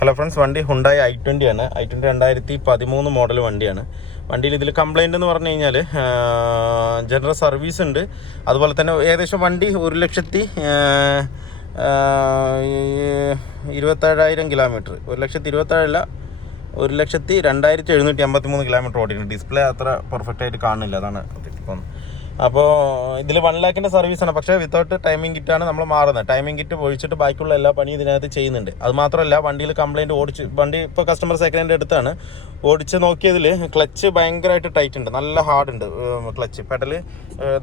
Hello friends, വണ്ടി Hyundai i20 ആണ്. i20 2013 model വണ്ടിയാണ്. വണ്ടിയിൽ ഇതിൽ കംപ്ലൈൻ്റ് എന്ന് പറഞ്ഞു കഴിഞ്ഞാൽ ജനറൽ സർവീസ് ഉണ്ട്. അതുപോലെ തന്നെ ഏകദേശം വണ്ടി 1,27,000 കിലോമീറ്റർ, 1,27,000 1,02,753 കിലോമീറ്റർ ഓടിയിട്ടുണ്ട്. ഡിസ്പ്ലേ അത്ര പെർഫെക്റ്റ് ആയിട്ട് കാണുന്നില്ല, അതാണ് ഇപ്പം. അപ്പോൾ ഇതിൽ 1 ലാഖിൻ്റെ സർവീസാണ്, പക്ഷേ വിത്തൗട്ട് ടൈമിംഗ് കിറ്റാണ് നമ്മൾ മാറുന്നത്. ടൈമിംഗ് കിറ്റ് ഒഴിച്ചിട്ട് ബാക്കിയുള്ള എല്ലാ പണിയും ഇതിനകത്ത് ചെയ്യുന്നുണ്ട്. അത് മാത്രമല്ല, വണ്ടിയിൽ കംപ്ലൈൻറ്റ് വണ്ടി ഇപ്പോൾ കസ്റ്റമർ സെക്കൻഡ് ഹാൻഡ് എടുത്താണ്. ഓടിച്ച് നോക്കിയതിൽ ക്ലച്ച് ഭയങ്കരമായിട്ട് ടൈറ്റ് ഉണ്ട്, നല്ല ഹാർഡ് ഉണ്ട് ക്ലച്ച്. പെഡൽ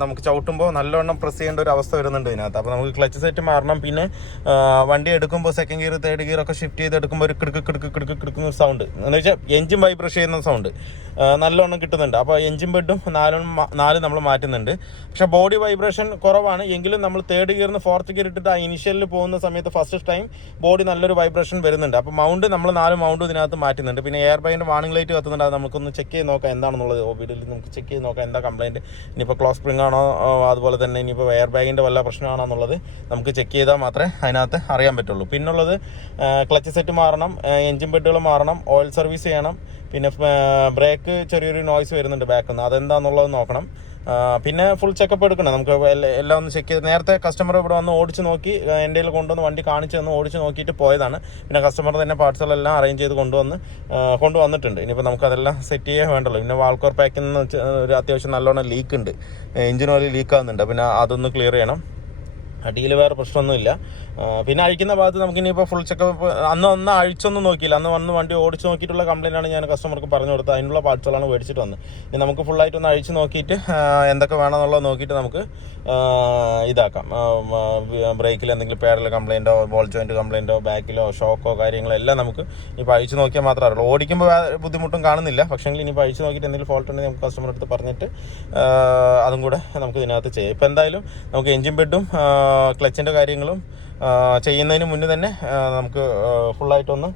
നമുക്ക് ചവിട്ടുമ്പോൾ നല്ലവണ്ണം പ്രസ് ചെയ്യേണ്ട ഒരു അവസ്ഥ വരുന്നുണ്ട് ഇതിനകത്ത്. അപ്പോൾ നമുക്ക് ക്ലച്ച് സെറ്റ് മാറണം. പിന്നെ വണ്ടി എടുക്കുമ്പോൾ സെക്കൻഡ് ഗിയർ തേർഡ് ഗിയർ ഒക്കെ ഷിഫ്റ്റ് ചെയ്ത് എടുക്കുമ്പോൾ ഒരു കിടുക്കുന്ന സൗണ്ട് എന്ന് വെച്ചാൽ എഞ്ചിൻ വൈബ്രേഷൻ ചെയ്യുന്ന സൗണ്ട് നല്ലവണ്ണം കിട്ടുന്നുണ്ട്. അപ്പോൾ എഞ്ചിൻ ബെഡും 4 നമ്മൾ മാറ്റുന്നുണ്ട്. പക്ഷേ ബോഡി വൈബ്രേഷൻ കുറവാണ്. എങ്കിലും നമ്മൾ തേർഡ് ഗിയറിന് ഫോർത്ത് ഗിയർ ഇട്ടിട്ട് ആ ഇനിഷ്യലിൽ പോകുന്ന സമയത്ത് ഫസ്റ്റ് ടൈം ബോഡി നല്ലൊരു വൈബ്രേഷൻ വരുന്നുണ്ട്. അപ്പോൾ മൗണ്ട് നമ്മൾ 4 മൗണ്ടും ഇതിനകത്ത് മാറ്റുന്നുണ്ട്. പിന്നെ എയർ ബാഗിൻ്റെ വാണിംഗ് ലൈറ്റ് കത്തുന്നുണ്ട്. അത് നമുക്കൊന്ന് ചെക്ക് ചെയ്ത് നോക്കാം എന്താണെന്നുള്ളത്. വീട്ടിൽ നമുക്ക് ചെക്ക് ചെയ്ത് നോക്കാം എന്താ കംപ്ലയിൻറ്റ്. ഇനിയിപ്പോൾ ക്ലോസ് സ്പ്രിംഗ് ആണോ, അതുപോലെ തന്നെ ഇനിയിപ്പോൾ എയർ ബാഗിൻ്റെ വല്ല പ്രശ്നമാണോ എന്നുള്ളത് നമുക്ക് ചെക്ക് ചെയ്താൽ മാത്രമേ അതിനകത്ത് അറിയാൻ പറ്റുള്ളൂ. പിന്നുള്ളത് ക്ലച്ച് സെറ്റ് മാറണം, എഞ്ചിൻ ബെഡുകൾ മാറണം, ഓയിൽ സർവീസ് ചെയ്യണം. പിന്നെ ബ്രേക്ക് ചെറിയൊരു നോയ്സ് വരുന്നുണ്ട് ബാക്കിൽ നിന്ന്, അതെന്താണെന്നുള്ളത് നോക്കണം. പിന്നെ ഫുൾ ചെക്കപ്പ് എടുക്കണം. നമുക്ക് എല്ലാം ഒന്ന് ചെക്ക് ചെയ്ത്, നേരത്തെ കസ്റ്റമർ ഇവിടെ വന്ന് ഓടിച്ച് നോക്കി എൻ്റെ കയ്യിൽ കൊണ്ടുവന്ന് വണ്ടി കാണിച്ച് തന്ന് ഓടിച്ച് നോക്കിയിട്ട് പോയതാണ്. പിന്നെ കസ്റ്റമർ തന്നെ പാർട്സുകളെല്ലാം അറേഞ്ച് ചെയ്ത് കൊണ്ടുവന്നിട്ടുണ്ട്. ഇനിയിപ്പോൾ നമുക്കതെല്ലാം സെറ്റ് ചെയ്യാൻ വേണ്ടല്ലോ. പിന്നെ വാൾക്കോർ പാക്കിൽ നിന്ന് ഒരു അത്യാവശ്യം നല്ലോണം ലീക്ക് ഉണ്ട്, എഞ്ചിൻ ഓയിൽ ലീക്ക് ആകുന്നുണ്ട്. പിന്നെ അതൊന്ന് ക്ലിയർ ചെയ്യണം. അടിയിൽ വേറെ പ്രശ്നമൊന്നുമില്ല. പിന്നെ അഴിക്കുന്ന ഭാഗത്ത് നമുക്ക് ഇനിയിപ്പോൾ ഫുൾ ചെക്കപ്പ് അന്ന് അഴിച്ചൊന്നും നോക്കിയില്ല. അന്ന് വണ്ടി ഓടിച്ച് നോക്കിയിട്ടുള്ള കംപ്ലയിൻ്റാണ് ഞാൻ കസ്റ്റമർക്ക് പറഞ്ഞു കൊടുത്തത്. അതിനുള്ള പാർട്സുകളാണ് മേടിച്ചിട്ട് വന്നത്. ഇനി നമുക്ക് ഫുള്ളായിട്ടൊന്ന് അഴിച്ച് നോക്കിയിട്ട് എന്തൊക്കെ വേണമെന്നുള്ളത് നോക്കിയിട്ട് നമുക്ക് ഇതാക്കാം. ബ്രേക്കിൽ എന്തെങ്കിലും പേഡൽ കംപ്ലയിൻറ്റോ ബോൾ ജോയിൻറ്റ് കംപ്ലയിൻറ്റോ ബാക്കിലോ ഷോക്കോ കാര്യങ്ങളോ എല്ലാം നമുക്ക് ഇപ്പോൾ അഴിച്ച് നോക്കിയാൽ മാത്രമേ അറിയുള്ളൂ. ഓടിക്കുമ്പോൾ ബുദ്ധിമുട്ടും കാണുന്നില്ല. പക്ഷേങ്കിൽ ഇനിയിപ്പോൾ അഴിച്ച് നോക്കിയിട്ട് എന്തെങ്കിലും ഫോൾട്ട് ഉണ്ടെങ്കിൽ നമുക്ക് കസ്റ്റമർ അടുത്ത് പറഞ്ഞിട്ട് അതും കൂടെ നമുക്ക് ഇതിനകത്ത് ചെയ്യാം. ഇപ്പോൾ എന്തായാലും നമുക്ക് എഞ്ചിൻ ബെഡും ക്ലച്ചിൻ്റെ കാര്യങ്ങളും ചെയ്യുന്നതിന് മുന്നേ തന്നെ നമുക്ക് ഫുള്ളായിട്ടൊന്ന്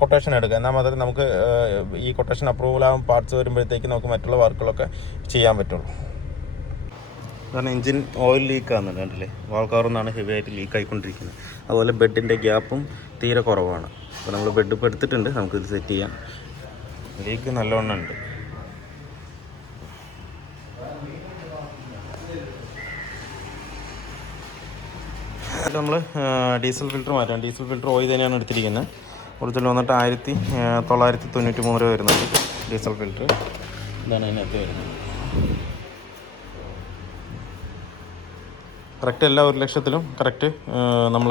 കൊട്ടേഷൻ എടുക്കുക. എന്നാൽ മാത്രമേ നമുക്ക് ഈ കൊട്ടേഷൻ അപ്രൂവൽ ആകും പാർട്സ് വരുമ്പോഴത്തേക്ക് നമുക്ക് മറ്റുള്ള വർക്കുകളൊക്കെ ചെയ്യാൻ പറ്റുള്ളൂ. കാരണം എഞ്ചിൻ ഓയിൽ ലീക്ക് ആകുന്നുണ്ട്, കണ്ടില്ലേ? വാൾ കവറിൽ ഹെവി ആയിട്ട് ലീക്ക് ആയിക്കൊണ്ടിരിക്കുന്നത്. അതുപോലെ ബെഡിൻ്റെ ഗ്യാപ്പും തീരെ കുറവാണ്. അപ്പോൾ നമ്മൾ ബെഡ് ഇപ്പോൾ എടുത്തിട്ടുണ്ട്, നമുക്കിത് സെറ്റ് ചെയ്യാം. ലീക്ക് നല്ലവണ്ണം ഉണ്ട്. നമ്മൾ ഡീസൽ ഫിൽറ്റർ മാറ്റാം. ഡീസൽ ഫിൽറ്റർ ഓയിൽ തന്നെയാണ് എടുത്തിരിക്കുന്നത്. ഒറിജിനൽ വന്നിട്ട് 1993 രൂപ വരുന്നുണ്ട് ഡീസൽ ഫിൽറ്റർ. ഇതാണ് അതിനകത്ത് വരുന്നത്. കറക്റ്റ് എല്ലാ 1 ലക്ഷത്തിലും കറക്റ്റ് നമ്മൾ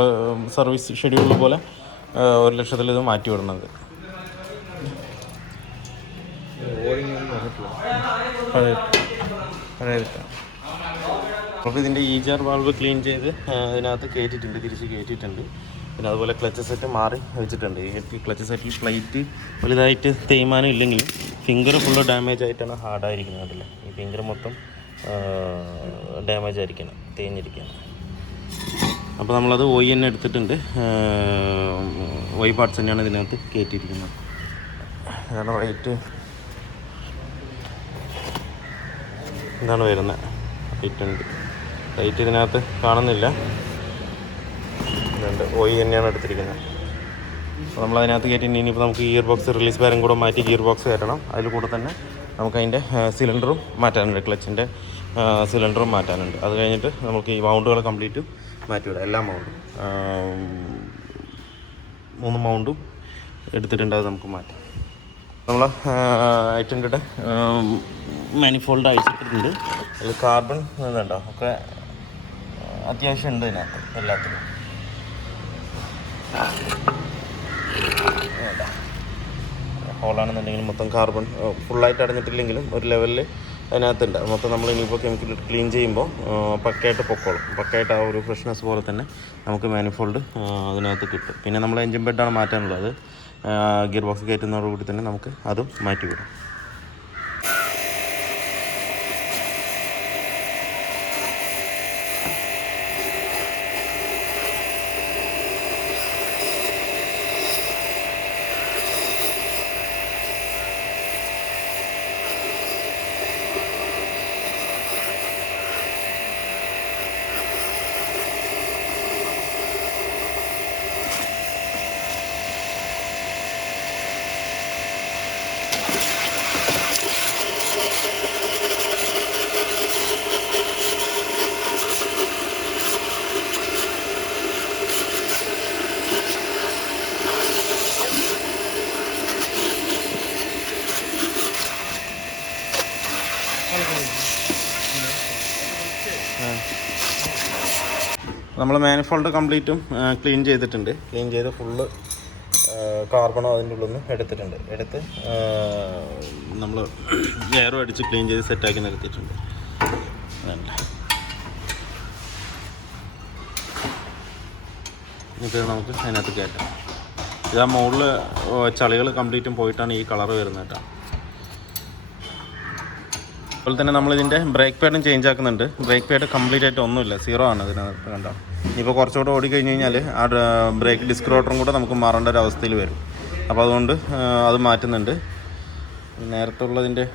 സർവീസ് ഷെഡ്യൂൾ പോലെ 1 ലക്ഷത്തിൽ ഇത് മാറ്റി വിടുന്നത്. അപ്പോൾ ഇതിൻ്റെ EGR വാൾവ് ക്ലീൻ ചെയ്ത് ഇതിനകത്ത് കയറ്റിയിട്ടുണ്ട്, തിരിച്ച് കയറ്റിയിട്ടുണ്ട്. പിന്നെ അതുപോലെ ക്ലച്ച് സെറ്റ് മാറി വെച്ചിട്ടുണ്ട്. ഈ ക്ലച്ച് സെറ്റിൽ പ്ലേറ്റ് വലുതായിട്ട് തേയ്മാനം ഇല്ലെങ്കിലും ഫിംഗർ ഫുള്ള് ഡാമേജ് ആയിട്ടാണ് ഹാർഡായിരിക്കുന്നത്. കണ്ടില്ലേ? ഈ ഫിംഗർ മൊത്തം ഡാമേജ് ആയിരിക്കണം, തേഞ്ഞിരിക്കണം. അപ്പോൾ നമ്മളത് OE എടുത്തിട്ടുണ്ട്. പാർട്സ് തന്നെയാണ് ഇതിനകത്ത് കയറ്റിയിരിക്കുന്നത്. അതാണ് റേറ്റ്. ഇതാണ് വരുന്നത് i20. റേറ്റ് ഇതിനകത്ത് കാണുന്നില്ല, ഇതുണ്ട്. OE തന്നെയാണ് എടുത്തിരിക്കുന്നത്. അപ്പോൾ നമ്മളതിനകത്ത് കയറ്റി ഇനിയിപ്പോൾ നമുക്ക് ഗിയർ ബോക്സ് റിലീസ് ബാരം കൂടെ മാറ്റി ഗിയർ ബോക്സ് കയറ്റണം. അതിൽ കൂടെ തന്നെ നമുക്കതിൻ്റെ സിലിണ്ടറും മാറ്റാനുണ്ട്, ക്ലച്ചിൻ്റെ സിലിണ്ടറും മാറ്റാനുണ്ട്. അത് കഴിഞ്ഞിട്ട് നമുക്ക് ഈ മൗണ്ടുകൾ കംപ്ലീറ്റ് മാറ്റിവിടാം. എല്ലാ മൗണ്ടും 3 മൗണ്ടും എടുത്തിട്ടുണ്ട്, അത് നമുക്ക് മാറ്റാം. നമ്മൾ i20 മാനിഫോൾഡ് അഴിച്ചിട്ടുണ്ട്. അതിൽ കാർബൺ ഇതുണ്ടോ ഒക്കെ അത്യാവശ്യം ഉണ്ട് ഇതിനകത്ത് എല്ലാത്തിനും. ഹോളാണെന്നുണ്ടെങ്കിലും മൊത്തം കാർബൺ ഫുള്ളായിട്ട് അടഞ്ഞിട്ടില്ലെങ്കിലും ഒരു ലെവലിൽ അതിനകത്തുണ്ട്. മൊത്തം നമ്മൾ ഇനിയിപ്പോൾ കെമിക്കൽ ക്ലീൻ ചെയ്യുമ്പോൾ പക്കയായിട്ട് പൊക്കോളും. പക്കയായിട്ട് ആ ഒരു ഫ്രഷ്നെസ് പോലെ തന്നെ നമുക്ക് മാനിഫോൾഡ് അതിനകത്ത് കിട്ടും. പിന്നെ നമ്മൾ എഞ്ചിൻ ബെഡാണ് മാറ്റാനുള്ളത്. ഗിയർ ബോക്സ് കയറ്റുന്നതോടുകൂടി തന്നെ നമുക്ക് അതും മാറ്റിവിടാം. നമ്മൾ മാനിഫോൾഡ് കംപ്ലീറ്റും ക്ലീൻ ചെയ്തിട്ടുണ്ട്. ക്ലീൻ ചെയ്ത് ഫുള്ള് കാർബണോ അതിൻ്റെ ഉള്ളിൽ നിന്ന് എടുത്തിട്ടുണ്ട്. എടുത്ത് നമ്മൾ എയറും അടിച്ച് ക്ലീൻ ചെയ്ത് സെറ്റാക്കി നിർത്തിയിട്ടുണ്ട്. ഇപ്പോൾ നമുക്ക് അതിനകത്ത് കയറ്റാം. ഇതാ മുകളിൽ ചളികൾ കംപ്ലീറ്റും പോയിട്ടാണ് ഈ കളർ വരുന്നത് കേട്ടോ. അതുപോലെ തന്നെ നമ്മളിതിൻ്റെ ബ്രേക്ക് പാഡും ചേഞ്ച് ആക്കുന്നുണ്ട്. ബ്രേക്ക് പാഡ് കംപ്ലീറ്റ് ആയിട്ട് ഒന്നുമില്ല, 0 ആണ് ഇതിനകത്ത് കണ്ടോ. ഇനിയിപ്പോൾ കുറച്ചുകൂടെ ഓടിക്കഴിഞ്ഞ് കഴിഞ്ഞാൽ ആ ബ്രേക്ക് ഡിസ്ക് റോട്ടറും കൂടെ നമുക്ക് മാറേണ്ട ഒരു അവസ്ഥയിൽ വരും. അപ്പോൾ അതുകൊണ്ട് അത് മാറ്റുന്നുണ്ട്. നേരത്തെ ഉള്ളതിൻ്റെ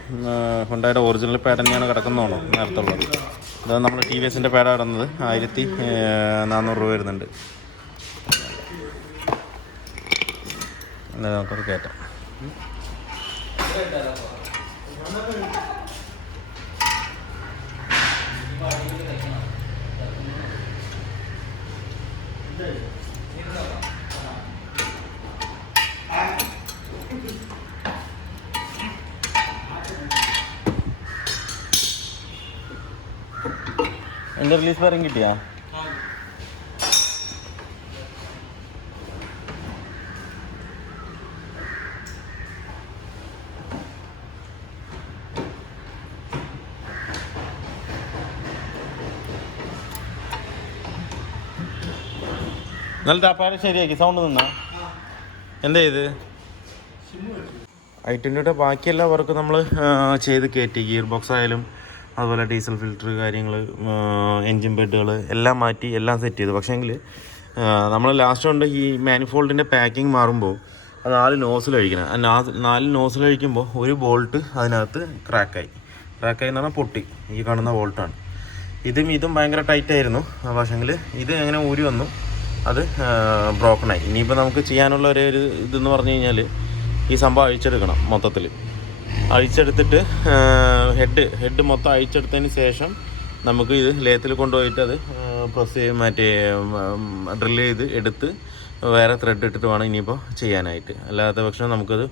ഹുണ്ടായുടെ ഒറിജിനൽ പാഡ് തന്നെയാണ് കിടക്കുന്നതാണോ നേരത്തെ ഉള്ളത്. ഇത് നമ്മൾ TVSൻ്റെ പാഡാണ് കിടന്നത്. 1400 രൂപ വരുന്നുണ്ട്. എന്നാലും നമുക്കത് കയറ്റാം. എൻ്റെ റിലീസ് വയറിങ് കിട്ടിയാ? നല്ല ടാപ്പാട് ശരിയാക്കി. സൗണ്ട് നിന്നാ എന്താ ഇത്? i20യുടെ ബാക്കിയെല്ലാ വർക്ക് നമ്മൾ ചെയ്ത് കയറ്റി. ഗിയർ ബോക്സ് ആയാലും അതുപോലെ ഡീസൽ ഫിൽറ്റർ കാര്യങ്ങൾ, എൻജിൻ ബെഡുകൾ എല്ലാം മാറ്റി എല്ലാം സെറ്റ് ചെയ്തു. പക്ഷേങ്കിൽ നമ്മൾ ലാസ്റ്റ് കൊണ്ട് ഈ മാനിഫോൾഡിൻ്റെ പാക്കിങ് മാറുമ്പോൾ അത് 4 നോസിൽ കഴിക്കണം. ആ 4 നോസിൽ കഴിക്കുമ്പോൾ ഒരു ബോൾട്ട് അതിനകത്ത് ക്രാക്കായി എന്ന് പറഞ്ഞാൽ പൊട്ടി. ഈ കാണുന്ന ബോൾട്ടാണ്. ഇതും ഭയങ്കര ടൈറ്റായിരുന്നു. പക്ഷേങ്കിൽ ഇത് എങ്ങനെ ഊരി വന്നു, അത് ബ്രോക്കണായി. ഇനിയിപ്പോൾ നമുക്ക് ചെയ്യാനുള്ള ഒരു ഇതെന്ന് പറഞ്ഞു കഴിഞ്ഞാൽ ഈ സംഭവം അഴിച്ചെടുക്കണം. മൊത്തത്തിൽ അഴിച്ചെടുത്തിട്ട് ഹെഡ് മൊത്തം അഴിച്ചെടുത്തതിന് ശേഷം നമുക്ക് ഇത് ലേത്തിൽ കൊണ്ടുപോയിട്ട് അത് പ്രസ് മറ്റേ ഡ്രിൽ ചെയ്ത് എടുത്ത് വേറെ ത്രെഡ് ഇട്ടിട്ട് വേണം ഇനിയിപ്പോൾ ചെയ്യാനായിട്ട്. അല്ലാത്ത പക്ഷം നമുക്കത്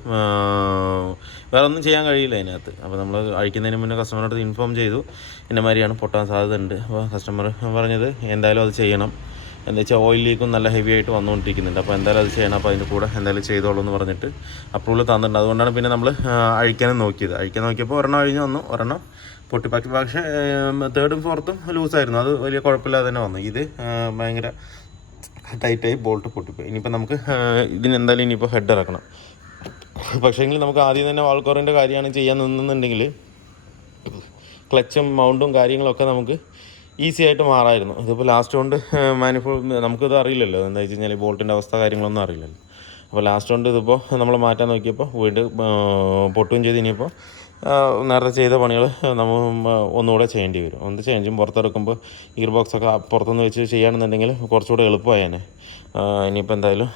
വേറെ ഒന്നും ചെയ്യാൻ കഴിയില്ല അതിനകത്ത്. അപ്പോൾ നമ്മൾ അഴിക്കുന്നതിന് മുന്നേ കസ്റ്റമറിനോട് ഇൻഫോം ചെയ്തു, ഇന്നമാതിരിയാണ് പൊട്ടാൻ സാധ്യതയുണ്ട്. അപ്പോൾ കസ്റ്റമർ പറഞ്ഞത് എന്തായാലും അത് ചെയ്യണം. എന്താ വെച്ചാൽ ഓയിൽ ലീക്കും നല്ല ഹെവി ആയിട്ട് വന്നുകൊണ്ടിരിക്കുന്നുണ്ട്. അപ്പോൾ എന്തായാലും അത് ചെയ്യണം. അപ്പോൾ അതിൻ്റെ കൂടെ എന്തായാലും ചെയ്തോളൂ എന്ന് പറഞ്ഞിട്ട് അപ്രൂവൽ തന്നിട്ടുണ്ട്. അതുകൊണ്ടാണ് പിന്നെ നമ്മൾ അഴിക്കാനും നോക്കിയത്. അഴിക്കാൻ നോക്കിയപ്പോൾ ഒരെണ്ണം അഴിഞ്ഞ് വന്നു, ഒരെണ്ണം പൊട്ടിപ്പാക്കി. പക്ഷേ 3rd and 4th ലൂസായിരുന്നു. അത് വലിയ കുഴപ്പമില്ലാതെ തന്നെ വന്നു. ഇത് ഭയങ്കര ടൈറ്റായി ബോൾട്ട് പൊട്ടിപ്പോയി. ഇനിയിപ്പോൾ നമുക്ക് ഇതിനെന്തായാലും ഇനിയിപ്പോൾ ഹെഡ് ഇറക്കണം. പക്ഷേങ്കിൽ നമുക്ക് ആദ്യം തന്നെ വാൾക്കോറിൻ്റെ കാര്യമാണ് ചെയ്യാൻ നിന്നുണ്ടെങ്കിൽ ക്ലച്ചും മൗണ്ടും കാര്യങ്ങളൊക്കെ നമുക്ക് ഈസി ആയിട്ട് മാറായിരുന്നു. ഇതിപ്പോൾ ലാസ്റ്റ് കൊണ്ട് മാനിഫോൾഡ് നമുക്കിത് അറിയില്ലല്ലോ, എന്താ വെച്ച് കഴിഞ്ഞാൽ ബോൾട്ടിൻ്റെ അവസ്ഥ കാര്യങ്ങളൊന്നും അറിയില്ലല്ലോ. അപ്പോൾ ലാസ്റ്റ് കൊണ്ട് ഇതിപ്പോൾ നമ്മൾ മാറ്റാൻ നോക്കിയപ്പോൾ വീണ്ടും പൊട്ടുകയും ചെയ്ത് ഇനിയിപ്പോൾ നേരത്തെ ചെയ്ത പണികൾ നമ്മൾ ഒന്നുകൂടെ ചെയ്യേണ്ടി വരും. ഒന്ന് ചേഞ്ചും പുറത്തെടുക്കുമ്പോൾ ഗിയർ ബോക്സൊക്കെ പുറത്തുനിന്ന് വെച്ച് ചെയ്യുകയാണെന്നുണ്ടെങ്കിൽ കുറച്ചുകൂടെ എളുപ്പമായേനെ. ഇനിയിപ്പോൾ എന്തായാലും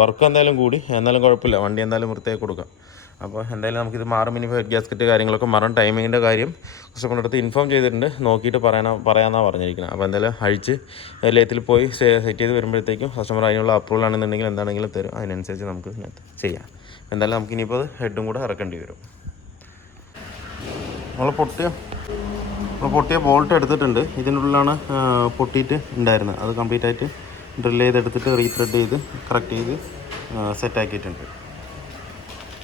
വർക്ക് എന്തായാലും കൂടി, എന്നാലും കുഴപ്പമില്ല, വണ്ടി എന്തായാലും വൃത്തിയാക്കി കൊടുക്കാം. അപ്പോൾ എന്തായാലും നമുക്കിത് മാറും. ഇനിയിപ്പോൾ ഹെഡ് ഗ്യാസ്കറ്റ് കാര്യങ്ങളൊക്കെ മാറും. ടൈമിങ്ങിൻ്റെ കാര്യം കസ്റ്റമറുടെ അടുത്ത് ഇൻഫോം ചെയ്തിട്ടുണ്ട്, നോക്കിയിട്ട് പറയാമെന്നാണ് പറഞ്ഞിരിക്കുന്നത്. അപ്പോൾ എന്തായാലും അഴിച്ച് ലേത്തിൽ പോയി സെറ്റ് ചെയ്ത് വരുമ്പോഴത്തേക്കും കസ്റ്റമർ അതിനുള്ള അപ്രൂവൽ ആണെന്നുണ്ടെങ്കിൽ എന്താണെങ്കിലും തരും. അതിനനുസരിച്ച് നമുക്ക് ഇതിനകത്ത് ചെയ്യാം. എന്തായാലും നമുക്ക് ഇനിയിപ്പോൾ അത് ഹെഡും കൂടെ ഇറക്കേണ്ടി വരും. നമ്മൾ പൊട്ടിയ ബോൾട്ട് എടുത്തിട്ടുണ്ട്. ഇതിനുള്ളിലാണ് പൊട്ടിയിട്ട് ഉണ്ടായിരുന്നത്. അത് കംപ്ലീറ്റ് ആയിട്ട് ഡ്രിൽ ചെയ്തെടുത്തിട്ട് റീത്രെഡ് ചെയ്ത് കറക്റ്റ് ചെയ്ത് സെറ്റാക്കിയിട്ടുണ്ട്.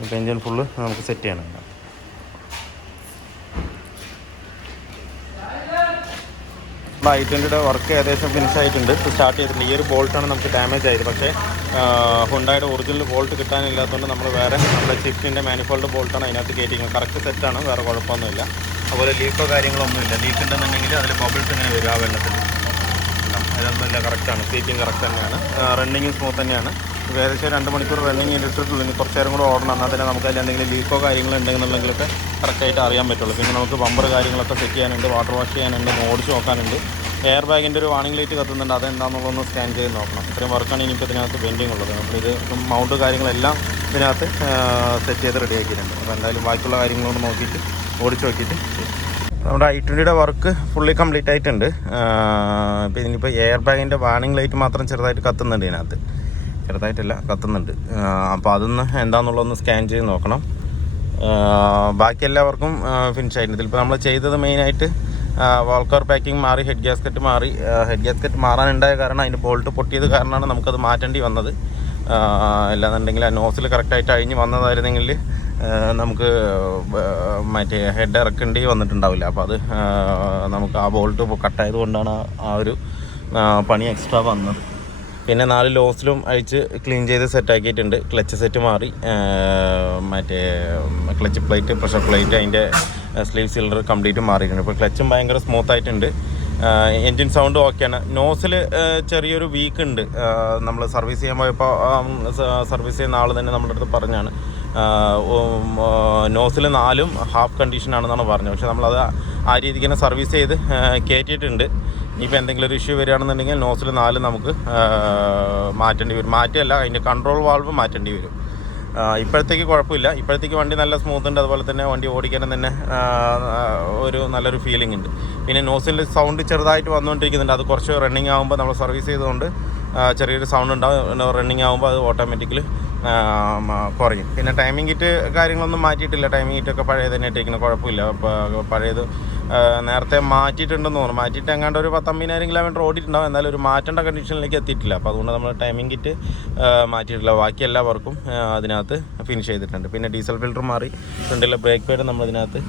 ഇപ്പോൾ എൻജിൻ ഫുള്ള് നമുക്ക് സെറ്റ് ചെയ്യണം. നമ്മുടെ i20യുടെ വർക്ക് ഏകദേശം ഫിനിഷ് ആയിട്ടുണ്ട്. സ്റ്റാർട്ട് ചെയ്തിട്ടുണ്ട്. ഈ ഒരു ബോൾട്ടാണ് നമുക്ക് ഡാമേജ് ആയത്. പക്ഷേ ഹുണ്ടായുടെ ഒറിജിനൽ ബോൾട്ട് കിട്ടാനില്ലാത്തതുകൊണ്ട് നമ്മൾ വേറെ നമ്മുടെ ചിഫ്റ്റിൻ്റെ മാനിഫോൾഡ് ബോൾട്ടാണ് അതിനകത്ത് കയറ്റിക്കുന്നത്. കറക്റ്റ് സെറ്റാണ്, വേറെ കുഴപ്പമൊന്നുമില്ല. അതുപോലെ ലീക്കോ കാര്യങ്ങളൊന്നുമില്ല. ലീക്ക് ഉണ്ടെന്നുണ്ടെങ്കിൽ അതിൽ ബബിൾസ് ഇങ്ങനെ വരും ആ വെള്ളത്തിൽ. അതൊന്നുമില്ല, കറക്റ്റാണ്. സ്പീക്കിംഗ് കറക്റ്റ് തന്നെയാണ്. റണ്ണിങ്ങും സ്മൂത്ത് തന്നെയാണ്. ഏകദേശം 2 മണിക്കൂർ റണ്ണിങ് ചെയ്തിട്ടുള്ളൂ. ഇനി കുറച്ച് നേരം കൂടെ ഓടണം. എന്നാൽ തന്നെ നമുക്ക് അതിൽ എന്തെങ്കിലും ലീക്കോ കാര്യങ്ങളോ ഉണ്ടെന്നുണ്ടെങ്കിലൊക്കെ കറക്റ്റായിട്ട് അറിയാൻ പറ്റുള്ളൂ. പിന്നെ നമുക്ക് ബമ്പർ കാര്യങ്ങളൊക്കെ സെറ്റ് ചെയ്യാനുണ്ട്, വാട്ടർ വാഷ് ചെയ്യാനുണ്ട്, ഓടിച്ച് നോക്കാനുണ്ട്. എയർ ബാഗിൻ്റെ ഒരു വാണിംഗ് ലൈറ്റ് കത്തുന്നുണ്ട്, അതെന്താണെന്നുള്ളതൊന്ന് സ്കാൻ ചെയ്ത് നോക്കണം. ഇത്രയും വർക്കാണ് ഇനിയിപ്പോൾ ഇതിനകത്ത് പെൻഡിങ് ഉള്ളത്. നമ്മളിത് മൗണ്ട് കാര്യങ്ങളെല്ലാം ഇതിനകത്ത് സെറ്റ് ചെയ്ത് റെഡിയാക്കിയിട്ടുണ്ട്. അപ്പോൾ എന്തായാലും ബാക്കിയുള്ള കാര്യങ്ങളൊന്ന് നോക്കിയിട്ട് ഓടിച്ച് നോക്കിയിട്ട് നമ്മുടെ i20യുടെ വർക്ക് ഫുള്ളി കംപ്ലീറ്റ് ആയിട്ടുണ്ട്. ഇപ്പോൾ ഇനിയിപ്പോൾ എയർ ബാഗിൻ്റെ വാണിംഗ് ലൈറ്റ് മാത്രം ചെറുതായിട്ട് കത്തുന്നുണ്ട് ഇതിനകത്ത്. ചെറുതായിട്ടല്ല, കത്തുന്നുണ്ട്. അപ്പോൾ അതൊന്ന് എന്താണെന്നുള്ളതൊന്ന് സ്കാൻ ചെയ്ത് നോക്കണം. ബാക്കി എല്ലാവർക്കും ഫിനിഷ് ആയിട്ടുണ്ട്. ഇതിലിപ്പോൾ നമ്മൾ ചെയ്തത് മെയിനായിട്ട് വാൾക്കർ പാക്കിംഗ് മാറി, ഹെഡ് ഗ്യാസ്കറ്റ് മാറി. ഹെഡ് ഗ്യാസ്കറ്റ് മാറാനുണ്ടായ കാരണം അതിൻ്റെ ബോൾട്ട് പൊട്ടിയത് കാരണമാണ് നമുക്കത് മാറ്റേണ്ടി വന്നത്. അല്ലാന്നുണ്ടെങ്കിൽ ആ നോസിൽ കറക്റ്റായിട്ട് അഴിഞ്ഞ് വന്നതായിരുന്നെങ്കിൽ നമുക്ക് മറ്റേ ഹെഡ് ഇറക്കേണ്ടി വന്നിട്ടുണ്ടാവില്ല. അപ്പോൾ അത് നമുക്ക് ആ ബോൾട്ട് കട്ടായത് കൊണ്ടാണ് ആ ഒരു പണി എക്സ്ട്രാ വന്നത്. പിന്നെ 4 ലോസിലും അഴിച്ച് ക്ലീൻ ചെയ്ത് സെറ്റാക്കിയിട്ടുണ്ട്. ക്ലച്ച് സെറ്റ് മാറി, മറ്റേ ക്ലച്ച് പ്ലേറ്റ്, പ്രഷർ പ്ലേറ്റ്, അതിൻ്റെ സ്ലീവ് സിലിണ്ടർ കംപ്ലീറ്റ് മാറിയിട്ടുണ്ട്. ഇപ്പോൾ ക്ലച്ചും ഭയങ്കര സ്മൂത്തായിട്ടുണ്ട്. എൻജിൻ സൗണ്ട് ഓക്കെയാണ്. നോസിൽ ചെറിയൊരു വീക്ക് ഉണ്ട്. നമ്മൾ സർവീസ് ചെയ്യാൻ പോയപ്പോൾ സർവീസ് ചെയ്യുന്ന ആൾ തന്നെ നമ്മുടെ അടുത്ത് പറഞ്ഞാണ് നോസിൽ 4 ഹാഫ് കണ്ടീഷനാണെന്നാണ് പറഞ്ഞത്. പക്ഷേ നമ്മളത് ആ രീതിക്ക് തന്നെ സർവീസ് ചെയ്ത് കയറ്റിയിട്ടുണ്ട്. ഇനിയിപ്പോൾ എന്തെങ്കിലും ഒരു ഇഷ്യൂ വരികയാണെന്നുണ്ടെങ്കിൽ നോസിൽ 4 നമുക്ക് മാറ്റേണ്ടി വരും. മാറ്റിയല്ല, അതിൻ്റെ കൺട്രോൾ വാൾവ് മാറ്റേണ്ടി വരും. ഇപ്പോഴത്തേക്ക് കുഴപ്പമില്ല. ഇപ്പോഴത്തേക്ക് വണ്ടി നല്ല സ്മൂത്ത് ഉണ്ട്. അതുപോലെ തന്നെ വണ്ടി ഓടിക്കാനും തന്നെ ഒരു നല്ലൊരു ഫീലിംഗ് ഉണ്ട്. പിന്നെ നോസിൽ സൗണ്ട് ചെറുതായിട്ട് വന്നുകൊണ്ടിരിക്കുന്നുണ്ട്. അത് കുറച്ച് റണ്ണിങ് ആകുമ്പോൾ നമ്മൾ സർവീസ് ചെയ്തുകൊണ്ട് ചെറിയൊരു സൗണ്ട് ഉണ്ടാവും. റണ്ണിങ് ആകുമ്പോൾ അത് ഓട്ടോമാറ്റിക്കലി കുറയും. പിന്നെ ടൈമിംഗ് കിറ്റ് കാര്യങ്ങളൊന്നും മാറ്റിയിട്ടില്ല. ടൈമിംഗ് കിറ്റൊക്കെ പഴയത് തന്നെ ഇട്ടിരിക്കുന്നത്, കുഴപ്പമില്ല. പഴയത് നേരത്തെ മാറ്റിയിട്ടുണ്ടെന്ന് തോന്നുന്നു. മാറ്റിയിട്ട് എങ്ങാണ്ട് ഒരു 10,000 കിലോമീറ്റർ ഓടിയിട്ടുണ്ടാവും. എന്നാലും ഒരു മാറ്റേണ്ട കണ്ടീഷനിലേക്ക് എത്തിയിട്ടില്ല. അപ്പോൾ അതുകൊണ്ട് നമ്മൾ ടൈമിംഗ് കിറ്റ് മാറ്റിയിട്ടില്ല. ബാക്കി എല്ലാ വർക്കും അതിനകത്ത് ഫിനിഷ് ചെയ്തിട്ടുണ്ട്. പിന്നെ ഡീസൽ ഫിൽറ്റർ മാറി, ഫ്രണ്ടിലെ ബ്രേക്ക് പാഡ് നമ്മൾ ഇതിനകത്ത്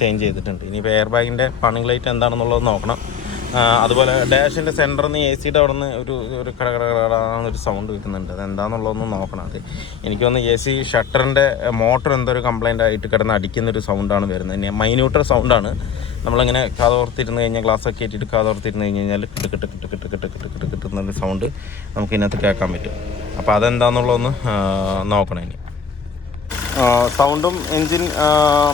ചേഞ്ച് ചെയ്തിട്ടുണ്ട്. ഇനിയിപ്പോൾ എയർ ബാഗിൻ്റെ പണിങ് ലൈറ്റ് എന്താണെന്നുള്ളത് നോക്കണം. അതുപോലെ ഡാഷിൻ്റെ സെൻറ്ററിൽ നിന്ന് AC യുടെ അവിടെ നിന്ന് ഒരു കടകടകടന്നൊരു സൗണ്ട് കിട്ടുന്നുണ്ട്. അതെന്താണെന്നുള്ളതൊന്നും നോക്കണം. അത് എനിക്ക് തോന്നുന്നു AC ഷട്ടറിൻ്റെ മോട്ടർ എന്തോ ഒരു കംപ്ലൈൻ്റ് ആയിട്ട് കിടന്ന് അടിക്കുന്നൊരു സൗണ്ടാണ് വരുന്നത്. പിന്നെ മൈന്യൂട്ടർ സൗണ്ടാണ്. നമ്മളിങ്ങനെ കാതോർത്തിരുന്ന് കഴിഞ്ഞാൽ, ഗ്ലാസ്സൊക്കെ ഇട്ടിട്ട് കാതോർത്തിരുന്ന് കഴിഞ്ഞാൽ കിട്ടുന്നൊരു സൗണ്ട് നമുക്ക് ഇതിനകത്ത് കേൾക്കാൻ പറ്റും. അപ്പോൾ അതെന്താണെന്നുള്ളതൊന്ന് നോക്കണം. ഇനി സൗണ്ടും എൻജിൻ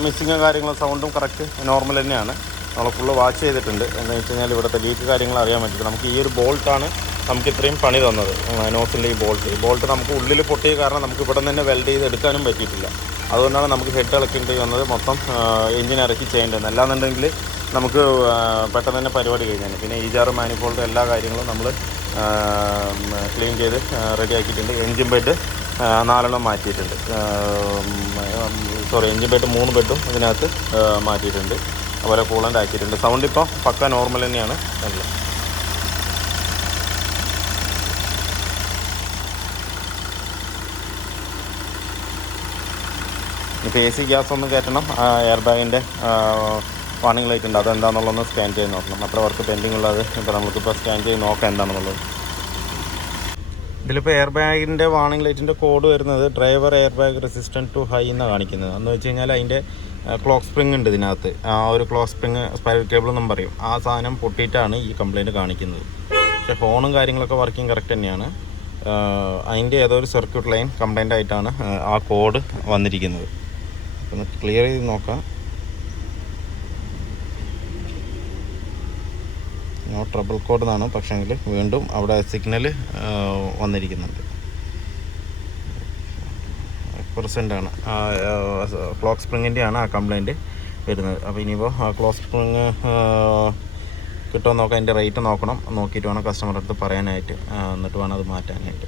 മിസ്സിങ്ങോ കാര്യങ്ങളോ സൗണ്ടും കറക്റ്റ് നോർമൽ തന്നെയാണ്. നമ്മൾ ഫുള്ള് വാച്ച് ചെയ്തിട്ടുണ്ട്. എന്ന് വെച്ച് കഴിഞ്ഞാൽ ഇവിടുത്തെ ലീക്ക് കാര്യങ്ങൾ അറിയാൻ പറ്റില്ല. നമുക്ക് ഈ ഒരു ബോൾട്ടാണ് നമുക്ക് ഇത്രയും പണി തന്നത്. നോസിൻ്റെ ഈ ബോൾട്ട് നമുക്ക് ഉള്ളിൽ പൊട്ടിയ കാരണം നമുക്ക് ഇവിടെ നിന്ന് തന്നെ വെൽഡ് ചെയ്ത് എടുക്കാനും പറ്റിയിട്ടില്ല. അതുകൊണ്ടാണ് നമുക്ക് ഹെഡ് ഇളക്കേണ്ടി വന്നത്. മൊത്തം എൻജിൻ ഇറക്കി ചെയ്യേണ്ടത്. അല്ലാന്നുണ്ടെങ്കിൽ നമുക്ക് പെട്ടെന്ന് തന്നെ പരിപാടി കഴിഞ്ഞാൽ. പിന്നെ EGR മാനിഫോൾഡ് എല്ലാ കാര്യങ്ങളും നമ്മൾ ക്ലീൻ ചെയ്ത് റെഡി ആക്കിയിട്ടുണ്ട്. എൻജിൻ ബെഡ് 4 മാറ്റിയിട്ടുണ്ട്. എൻജിൻ ബെഡ് 3 ബെഡും ഇതിനകത്ത് മാറ്റിയിട്ടുണ്ട്. അതുപോലെ കൂളൻ്റ് ആക്കിയിട്ടുണ്ട്. സൗണ്ട് ഇപ്പോൾ പക്ക നോർമൽ തന്നെയാണ്. അല്ല ഇപ്പോൾ AC ഗ്യാസ് ഒന്ന് കയറ്റണം. എയർ ബാഗിൻ്റെ വാണിംഗ് ലൈറ്റ് ഉണ്ട്, അതെന്താണെന്നുള്ളതൊന്ന് സ്കാൻ ചെയ്ത് നോക്കണം. അത്ര വർക്ക് പെൻഡിങ് ഉള്ളത് ഇപ്പോൾ നമുക്കിപ്പോൾ സ്കാൻ ചെയ്ത് നോക്കാം എന്താണെന്നുള്ളത്. ഇതിലിപ്പോൾ എയർ ബാഗിൻ്റെ വാണിംഗ് ലൈറ്റിൻ്റെ കോഡ് വരുന്നത് driver air bag resistance too high എന്നാണ് കാണിക്കുന്നത്. എന്ന് വെച്ച് കഴിഞ്ഞാൽ അതിൻ്റെ ക്ലോക്ക് സ്പ്രിങ് ഉണ്ട് ഇതിനകത്ത്. ആ ഒരു ക്ലോക്ക് സ്പ്രിങ് സ്പൈറൽ കേബിൾ എന്നും പറയും. ആ സാധനം പൊട്ടിയിട്ടാണ് ഈ കംപ്ലയിൻറ്റ് കാണിക്കുന്നത്. പക്ഷേ ഫോണും കാര്യങ്ങളൊക്കെ വർക്കിംഗ് കറക്റ്റ് തന്നെയാണ്. അതിൻ്റെ ഏതോ ഒരു സർക്യൂട്ട് ലൈൻ കംപ്ലയിൻ്റ് ആയിട്ടാണ് ആ കോഡ് വന്നിരിക്കുന്നത്. ഒന്ന് ക്ലിയർ ചെയ്ത് നോക്കാം. നോ ട്രബിൾ കോഡ് എന്നാണ്. പക്ഷേങ്കിൽ വീണ്ടും അവിടെ സിഗ്നൽ വന്നിരിക്കുന്നുണ്ട്. %ആണ് ക്ലോക്ക് സ്പ്രിങ്ങിൻ്റെയാണ് ആ കംപ്ലയിൻറ്റ് വരുന്നത്. അപ്പോൾ ഇനിയിപ്പോൾ ആ ക്ലോക്ക് സ്പ്രിങ് കിട്ടുമോ നോക്കാം. അതിൻ്റെ റേറ്റ് നോക്കണം. നോക്കിയിട്ട് വേണം കസ്റ്റമറുടെ അടുത്ത് പറയാനായിട്ട്. എന്നിട്ട് വേണം അത് മാറ്റാനായിട്ട്.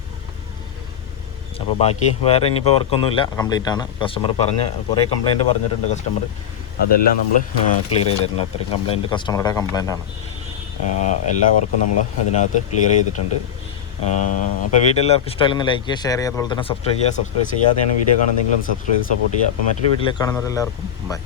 അപ്പോൾ ബാക്കി വേറെ ഇനിയിപ്പോൾ വർക്കൊന്നുമില്ല, കംപ്ലീറ്റ് ആണ്. കസ്റ്റമർ കുറേ കംപ്ലയിൻറ്റ് പറഞ്ഞിട്ടുണ്ട് കസ്റ്റമർ. അതെല്ലാം നമ്മൾ ക്ലിയർ ചെയ്തിട്ടുണ്ട്. അത്രയും കംപ്ലയിൻറ്റ് കസ്റ്റമറുടെ കംപ്ലയിൻ്റാണ്. എല്ലാ വർക്കും നമ്മൾ അതിനകത്ത് ക്ലിയർ ചെയ്തിട്ടുണ്ട്. അപ്പോൾ വീഡിയോ എല്ലാവർക്കും ഇഷ്ടമായാലും ലൈക്ക് ചെയ്യുക, ഷെയർ ചെയ്യുക, അതുപോലെ തന്നെ സബ്സ്ക്രൈബ് ചെയ്യാതെയാണ് വീഡിയോ കാണുന്നതെങ്കിലും സബ്സ്ക്രൈബ് ചെയ്ത് സപ്പോർട്ട് ചെയ്യുക. അപ്പോൾ മറ്റൊരു വീഡിയോയിലേക്ക് കാണുന്നവരെല്ലാവർക്കും ബൈ.